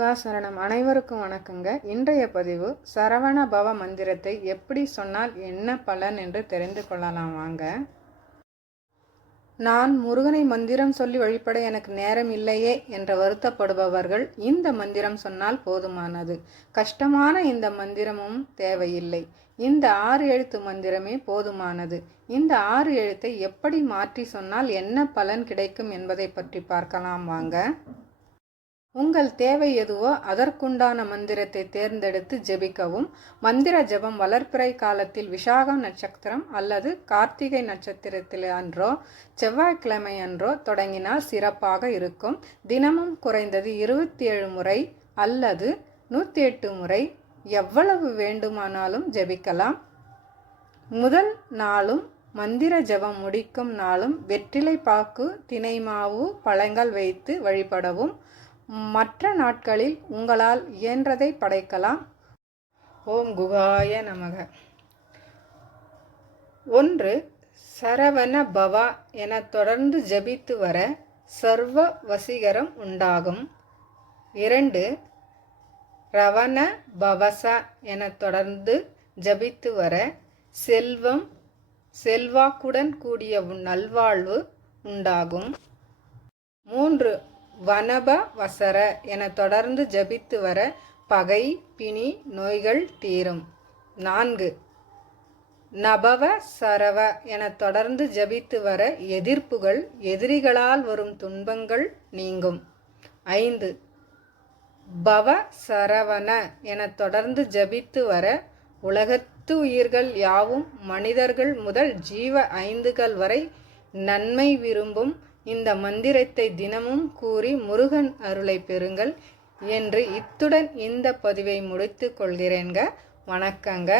முருகா சரணம். அனைவருக்கும் வணக்கங்க. இன்றைய பதிவு சரவண பவ மந்திரத்தை எப்படி சொன்னால் என்ன பலன் என்று தெரிந்து கொள்ளலாம் வாங்க. நான் முருகனை மந்திரம் சொல்லி வழிபட எனக்கு நேரம் இல்லையே என்று வருத்தப்படுபவர்கள் இந்த மந்திரம் சொன்னால் போதுமானது. கஷ்டமான இந்த மந்திரமும் தேவையில்லை. இந்த 6 எழுத்து மந்திரமே போதுமானது. இந்த 6 எழுத்தை எப்படி மாற்றி சொன்னால் என்ன பலன் கிடைக்கும் என்பதை பற்றி பார்க்கலாம் வாங்க. உங்கள் தேவை எதுவோ அதற்குண்டான மந்திரத்தை தேர்ந்தெடுத்து ஜெபிக்கவும். மந்திர ஜெபம் வளர்ப்பிறை காலத்தில் விசாகம் நட்சத்திரம் அல்லது கார்த்திகை நட்சத்திரத்தில் அன்றோ செவ்வாய்க்கிழமை அன்றோ தொடங்கினால் சிறப்பாக இருக்கும். தினமும் குறைந்தது 27 முறை அல்லது 108 முறை எவ்வளவு வேண்டுமானாலும் ஜெபிக்கலாம். முதல் நாளும் மந்திர ஜெபம் முடிக்கும் நாளும் வெற்றிலை பாக்கு, தினை மாவு, பழங்கள் வைத்து வழிபடவும். மற்ற நாட்களில் உங்களால் இயன்றதை படைக்கலாம். ஓம் குகாய நமக. 1. சரவண பவா என தொடர்ந்து ஜபித்து வர சர்வ வசீகரம் உண்டாகும். 2. ரவண பவச என தொடர்ந்து ஜபித்து வர செல்வம், செல்வாக்குடன் கூடிய நல்வாழ்வு உண்டாகும். 3. வனப வசர என தொடர்ந்து ஜபித்து வர பகை, பிணி, நோய்கள் தீரும். 4. நபவ சரவ என தொடர்ந்து ஜபித்து வர எதிர்ப்புகள், எதிரிகளால் வரும் துன்பங்கள் நீங்கும். 5. பவ சரவண என தொடர்ந்து ஜபித்து வர உலகத்து உயிர்கள் யாவும் மனிதர்கள் முதல் ஜீவ 5கள் வரை நன்மை விரும்பும் இந்த மந்திரத்தை தினமும் கூறி முருகன் அருளை பெறுங்கள் என்று இத்துடன் இந்த பதிவை முடித்து கொள்கிறேங்க. வணக்கங்க.